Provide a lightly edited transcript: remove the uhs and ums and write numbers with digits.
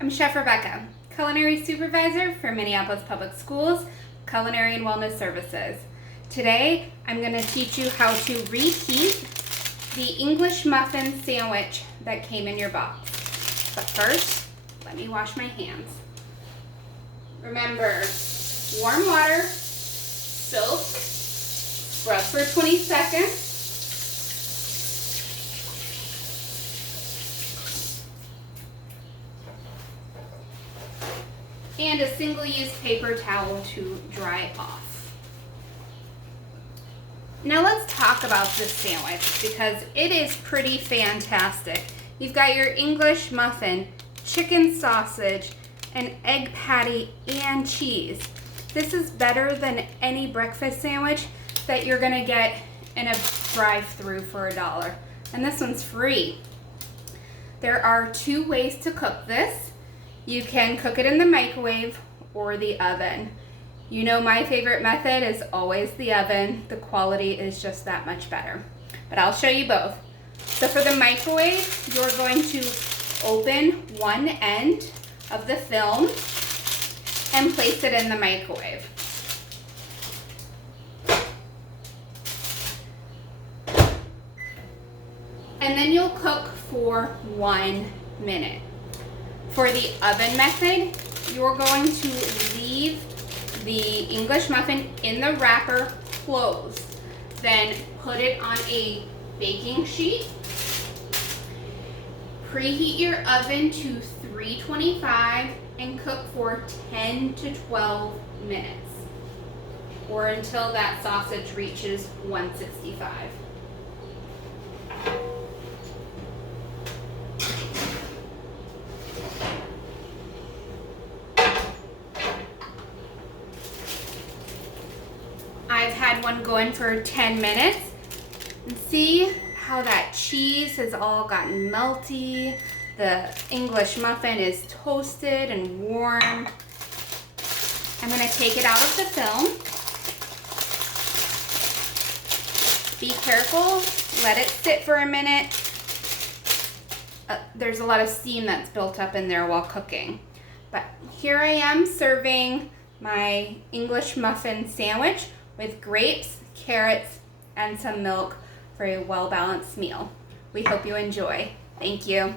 I'm Chef Rebecca, Culinary Supervisor for Minneapolis Public Schools, Culinary and Wellness Services. Today, I'm going to teach you how to reheat the English muffin sandwich that came in your box. But first, let me wash my hands. Remember, warm water, soak, scrub for 20 seconds. And a single-use paper towel to dry off. Now let's talk about this sandwich because it is pretty fantastic. You've got your English muffin, chicken sausage, an egg patty, and cheese. This is better than any breakfast sandwich that you're gonna get in a drive-thru for $1. And this one's free. There are 2 ways to cook this. You can cook it in the microwave or the oven. You know my favorite method is always the oven. The quality is just that much better. But I'll show you both. So for the microwave, you're going to open one end of the film and place it in the microwave. And then you'll cook for 1 minute. For the oven method, you're going to leave the English muffin in the wrapper closed. Then put it on a baking sheet. Preheat your oven to 325 and cook for 10 to 12 minutes or until that sausage reaches 165. I've had one going for 10 minutes. And see how that cheese has all gotten melty. The English muffin is toasted and warm. I'm going to take it out of the film. Be careful, let it sit for a minute. There's a lot of steam that's built up in there while cooking. But here I am serving my English muffin sandwich with grapes, carrots, and some milk for a well-balanced meal. We hope you enjoy. Thank you.